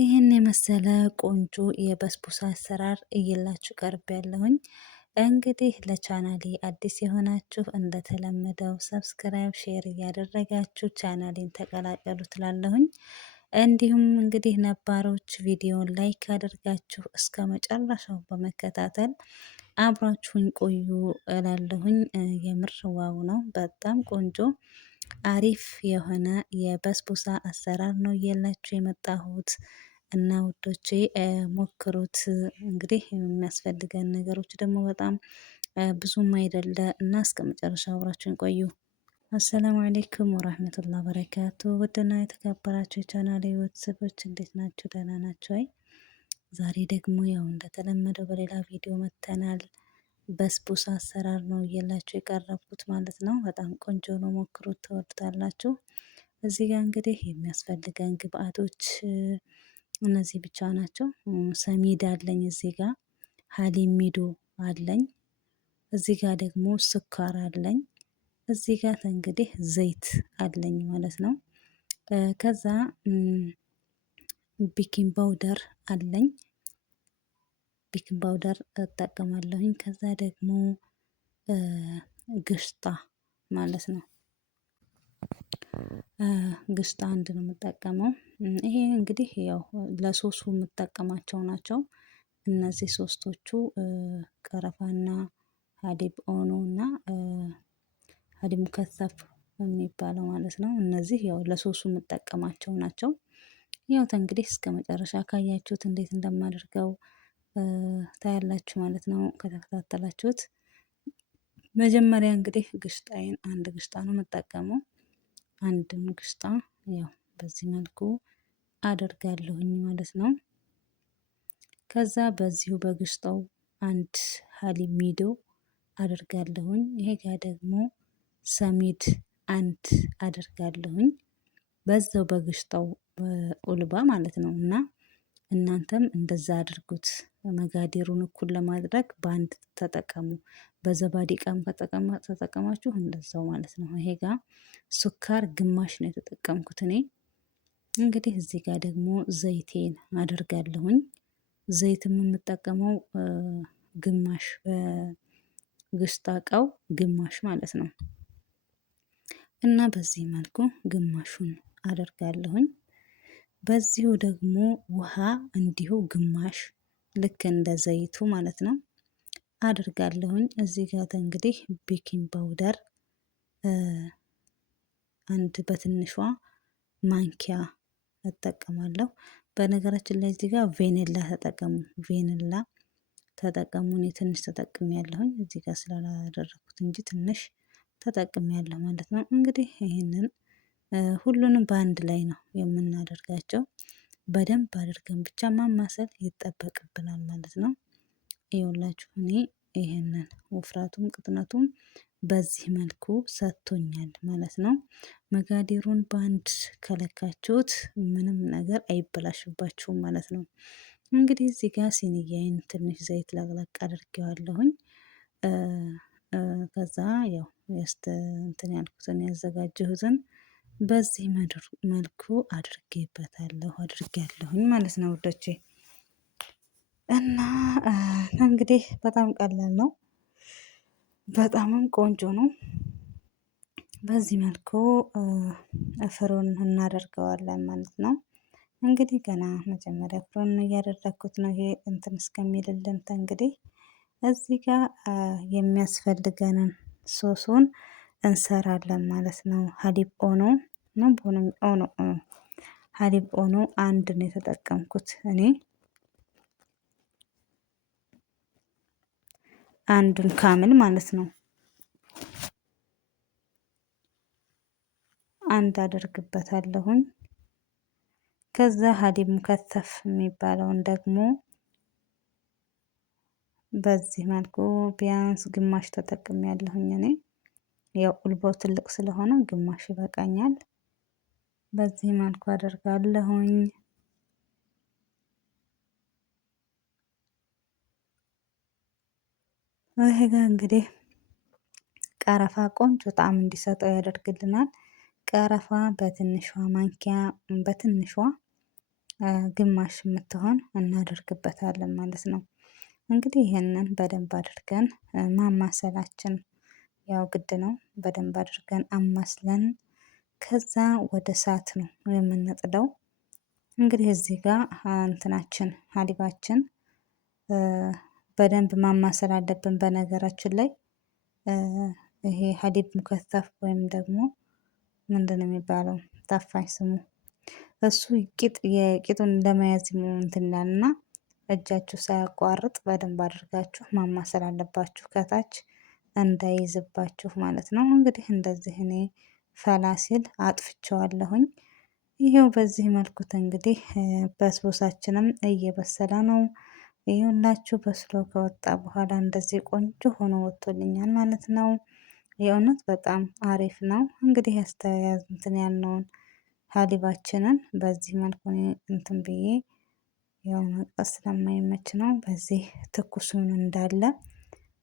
ይህን የመሰለ ቆንጆ የበስቡሳ አሰራር እየላችሁ ቀርብ ያለሁኝ። እንግዲህ ለቻናሌ አዲስ የሆናችሁ እንደተለመደው ሰብስክራይብ፣ ሼር እያደረጋችሁ ቻናሌን ተቀላቀሉ ትላለሁኝ። እንዲሁም እንግዲህ ነባሮች ቪዲዮን ላይክ አድርጋችሁ እስከ መጨረሻው በመከታተል አብራችሁኝ ቆዩ እላለሁኝ። የምር ዋው ነው፣ በጣም ቆንጆ አሪፍ የሆነ የበስቡሳ አሰራር ነው እየላችሁ የመጣሁት እና ውዶቼ ሞክሩት። እንግዲህ የሚያስፈልገን ነገሮች ደግሞ በጣም ብዙም አይደለ እና እስከ መጨረሻ አብራችሁን ቆዩ። አሰላሙ አሌይኩም ወራህመቱላሂ በረካቱ። ውድና የተከበራችሁ የቻናሌ ቤተሰቦች እንዴት ናችሁ? ደህና ናችሁ? አይ ዛሬ ደግሞ ያው እንደተለመደው በሌላ ቪዲዮ መጥተናል። በስቡሳ አሰራር ነው እየላችሁ የቀረብኩት ማለት ነው። በጣም ቆንጆ ነው፣ ሞክሩት፣ ትወዱታላችሁ። እዚህ ጋር እንግዲህ የሚያስፈልገን ግብአቶች እነዚህ ብቻ ናቸው። ሰሚድ አለኝ፣ እዚህ ጋር ሀሊሚዶ አለኝ፣ እዚህ ጋር ደግሞ ስኳር አለኝ፣ እዚህ ጋር እንግዲህ ዘይት አለኝ ማለት ነው። ከዛ ቤኪንግ ፓውደር አለኝ፣ ቤኪንግ ፓውደር እጠቀማለሁኝ። ከዛ ደግሞ ግሽጣ ማለት ነው፣ ግሽጣ አንድ ነው የምጠቀመው። ይሄ እንግዲህ ያው ለሶሱ የምጠቀማቸው ናቸው። እነዚህ ሶስቶቹ ቀረፋና ሀሊብ ኦኖ እና ሀሊብ ሙከሰፍ የሚባለው ማለት ነው። እነዚህ ያው ለሶሱ የምጠቀማቸው ናቸው። ያው እንግዲህ እስከ መጨረሻ ካያችሁት እንዴት እንደማደርገው ታያላችሁ ማለት ነው፣ ከተከታተላችሁት። መጀመሪያ እንግዲህ ግሽጣዬን አንድ ግሽጣ ነው የምጠቀመው። አንድም ግሽጣ ያው በዚህ መልኩ አደርጋለሁኝ ማለት ነው። ከዛ በዚሁ በግሽጣው አንድ ሀሊብ ሚዶ አደርጋለሁኝ። ይሄ ጋር ደግሞ ሰሚድ አንድ አደርጋለሁኝ፣ በዛው በግሽጣው ኡልባ ማለት ነው። እና እናንተም እንደዛ አድርጉት። መጋዴሩን እኩል ለማድረግ በአንድ ተጠቀሙ። በዘባዲ ቃም ተጠቀማችሁ እንደዛው ማለት ነው። ይሄ ጋር ሱካር ግማሽ ነው የተጠቀምኩት እኔ። እንግዲህ እዚህ ጋር ደግሞ ዘይቴን አደርጋለሁኝ። ዘይትም የምጠቀመው ግማሽ በግሽጣ እቃው ግማሽ ማለት ነው። እና በዚህ መልኩ ግማሹን አደርጋለሁኝ። በዚሁ ደግሞ ውሃ እንዲሁ ግማሽ ልክ እንደ ዘይቱ ማለት ነው አደርጋለሁኝ። እዚህ ጋር እንግዲህ ቤኪንግ ፓውደር አንድ በትንሿ ማንኪያ እጠቀማለሁ። በነገራችን ላይ እዚህ ጋር ቬኔላ ተጠቀሙ፣ ቬኔላ ተጠቀሙ። እኔ ትንሽ ተጠቅሜ ያለሁኝ እዚህ ጋር ስላላደረኩት እንጂ ትንሽ ተጠቅሜ ያለሁ ማለት ነው። እንግዲህ ይህንን ሁሉንም በአንድ ላይ ነው የምናደርጋቸው። በደንብ አድርገን ብቻ ማማሰል ይጠበቅብናል ማለት ነው። ይኸውላችሁ እኔ ይህንን ውፍራቱም ቅጥነቱም በዚህ መልኩ ሰጥቶኛል ማለት ነው። መጋዴሩን በአንድ ከለካችሁት ምንም ነገር አይበላሽባችሁም ማለት ነው። እንግዲህ እዚህ ጋር ሲኒያዬን ትንሽ ዘይት ለቅለቅ አድርጌዋለሁኝ። ከዛ ያው እንትን ያልኩትን ያዘጋጀሁትን በዚህ መልኩ አድርጌያለሁኝ ማለት ነው ውዶቼ። እና እንግዲህ በጣም ቀላል ነው፣ በጣምም ቆንጆ ነው። በዚህ መልኩ ፍሩን እናደርገዋለን ማለት ነው። እንግዲህ ገና መጀመሪያ ፍሩን እያደረኩት ነው፣ ይሄ እንትን እስከሚልልን። እንግዲህ እዚህ ጋር የሚያስፈልገንን ሶሱን እንሰራለን ማለት ነው። ሀሊብ ኦኖ ነው ኦኖ ሀሊብ ኦኖ አንድ ነው የተጠቀምኩት እኔ፣ አንዱን ካምል ማለት ነው። አንድ አደርግበታለሁኝ። ከዛ ሀሊብ ሙከተፍ የሚባለውን ደግሞ በዚህ መልኩ ቢያንስ ግማሽ ተጠቅሜ ያለሁኝ እኔ። ያው ኡልባው ትልቅ ስለሆነ ግማሽ ይበቃኛል። በዚህ መልኩ አደርጋለሁኝ። ይሄ ጋር እንግዲህ ቀረፋ ቆንጆ ጣዕም እንዲሰጠው ያደርግልናል። ቀረፋ በትንሿ ማንኪያ በትንሿ ግማሽ የምትሆን እናደርግበታለን ማለት ነው። እንግዲህ ይህንን በደንብ አድርገን ማማሰላችን ያው ግድ ነው። በደንብ አድርገን አማስለን ከዛ ወደ እሳት ነው የምንጥደው። እንግዲህ እዚህ ጋር እንትናችን ሀሊባችን በደንብ ማማሰል አለብን። በነገራችን ላይ ይሄ ሀሊብ ሙከተፍ ወይም ደግሞ ምንድነው የሚባለው ጠፋኝ ስሙ። እሱ የቂጡን ለመያዝ እንትን ይላልና እጃችሁ ሳያቋርጥ በደንብ አድርጋችሁ ማማሰል አለባችሁ ከታች እንዳይዝባችሁ ማለት ነው። እንግዲህ እንደዚህ እኔ ፈላ ሲል አጥፍቼዋለሁኝ። ይሄው በዚህ መልኩት እንግዲህ በስቦሳችንም እየበሰለ ነው። ይኸውላችሁ በስሎ ከወጣ በኋላ እንደዚህ ቆንጆ ሆኖ ወጥቶልኛል ማለት ነው። የእውነት በጣም አሪፍ ነው። እንግዲህ ያስተያዝ እንትን ያልነውን ሀሊባችንን በዚህ መልኩ እንትን ብዬ ያው መቅረጽ ስለማይመች ነው። በዚህ ትኩሱን እንዳለ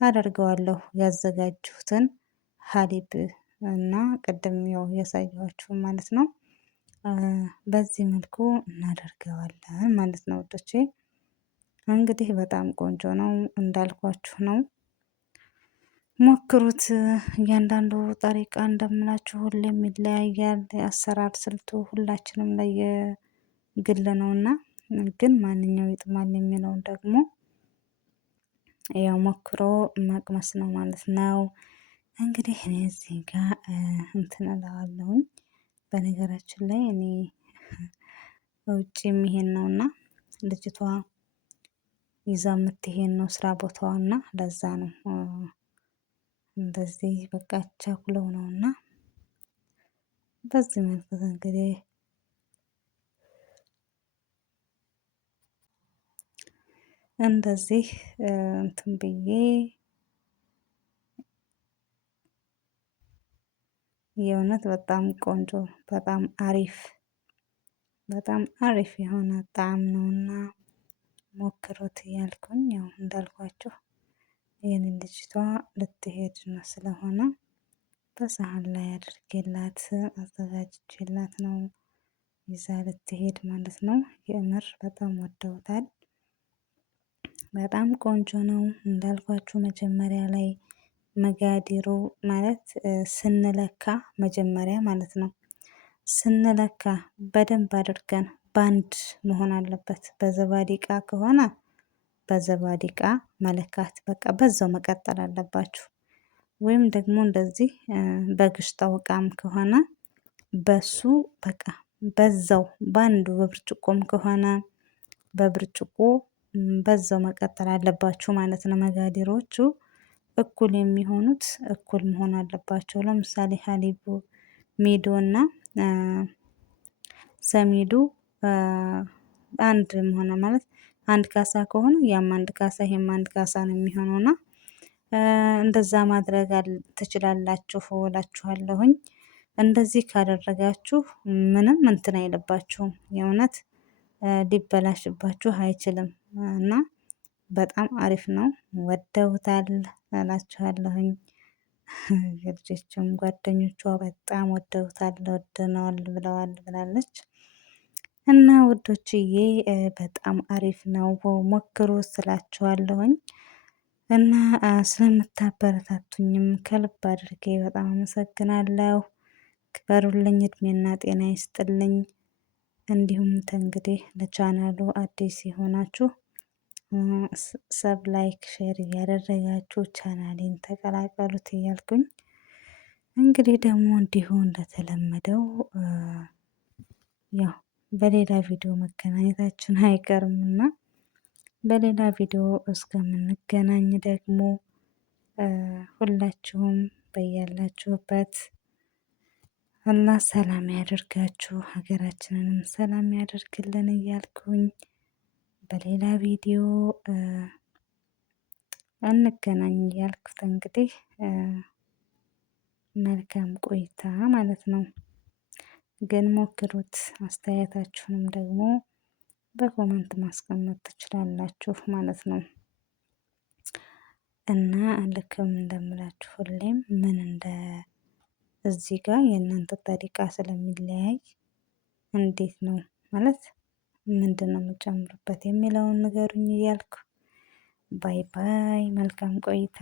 አደርገዋለሁ ያዘጋጁትን ሀሊብ እና ቅድም ያው ያሳየኋችሁ ማለት ነው። በዚህ መልኩ እናደርገዋለን ማለት ነው ውዶቼ። እንግዲህ በጣም ቆንጆ ነው እንዳልኳችሁ ነው። ሞክሩት። እያንዳንዱ ጠሪቃ እንደምላችሁ ሁሌም ይለያያል። የአሰራር ስልቱ ሁላችንም ለየግል ነውና ግን ማንኛው ይጥማል የሚለውን ደግሞ ያው ሞክሮ መቅመስ ነው ማለት ነው። እንግዲህ እኔ እዚህ ጋር እንትን እለዋለሁኝ። በነገራችን ላይ እኔ ውጭ የሚሄድ ነውና ልጅቷ ይዛ የምትሄድ ነው ስራ ቦታዋና ለዛ ነው እንደዚህ በቃ ቸኩለው ነውና በዚህ መልኩ እንግዲህ እንደዚህ እንትን ብዬ የእውነት በጣም ቆንጆ በጣም አሪፍ የሆነ ጣዕም ነውና ሞክሩት እያልኩኝ ያው እንዳልኳችሁ ይህንን ልጅቷ ልትሄድ ነው ስለሆነ በሳህን ላይ አድርጌላት አዘጋጅቼላት ነው ይዛ ልትሄድ ማለት ነው። የምር በጣም ወደውታል። በጣም ቆንጆ ነው እንዳልኳችሁ መጀመሪያ ላይ መጋዲሩ ማለት ስንለካ መጀመሪያ ማለት ነው። ስንለካ በደንብ አድርገን ባንድ መሆን አለበት። በዘባዲ እቃ ከሆነ በዘባዲ እቃ መለካት በቃ በዛው መቀጠል አለባችሁ። ወይም ደግሞ እንደዚህ በግሽጣው እቃም ከሆነ በሱ በቃ በዛው ባንዱ በብርጭቆም ከሆነ በብርጭቆ በዛው መቀጠል አለባችሁ ማለት ነው። መጋዲሮቹ እኩል የሚሆኑት እኩል መሆን አለባቸው። ለምሳሌ ሀሊቡ ሜዶና ሰሚዱ አንድ መሆን ማለት አንድ ካሳ ከሆነ ያም አንድ ካሳ ይሄም አንድ ካሳ ነው የሚሆነውና እንደዛ ማድረግ ትችላላችሁ እላችኋለሁኝ። እንደዚህ ካደረጋችሁ ምንም እንትን አይልባችሁም የእውነት ሊበላሽባችሁ አይችልም እና በጣም አሪፍ ነው። ወደውታል እላችኋለሁኝ። የልጆችም ጓደኞቿ በጣም ወደውታል ወደነዋል ብለዋል ብላለች። እና ውዶችዬ በጣም አሪፍ ነው ሞክሩ ስላችኋለሁኝ። እና ስለምታበረታቱኝም ከልብ አድርጌ በጣም አመሰግናለሁ። ክበሩልኝ፣ እድሜና ጤና ይስጥልኝ። እንዲሁም እንግዲህ ለቻናሉ አዲስ የሆናችሁ ሰብ ላይክ ሼር እያደረጋችሁ ቻናሌን ተቀላቀሉት እያልኩኝ እንግዲህ ደግሞ እንዲሁ እንደተለመደው ያው በሌላ ቪዲዮ መገናኘታችን አይቀርምና በሌላ ቪዲዮ እስከምንገናኝ ደግሞ ሁላችሁም በያላችሁበት አላህ ሰላም ያደርጋችሁ፣ ሀገራችንንም ሰላም ያደርግልን እያልኩኝ በሌላ ቪዲዮ እንገናኝ እያልኩት እንግዲህ መልካም ቆይታ ማለት ነው። ግን ሞክሩት። አስተያየታችሁንም ደግሞ በኮመንት ማስቀመጥ ትችላላችሁ ማለት ነው። እና ልክም እንደምላችሁ ሁሌም ምን እንደ እዚህ ጋር የእናንተ ጠሪቃ ስለሚለያይ እንዴት ነው ማለት ምንድነው የምጨምርበት የሚለውን ንገሩኝ እያልኩ ባይ ባይ። መልካም ቆይታ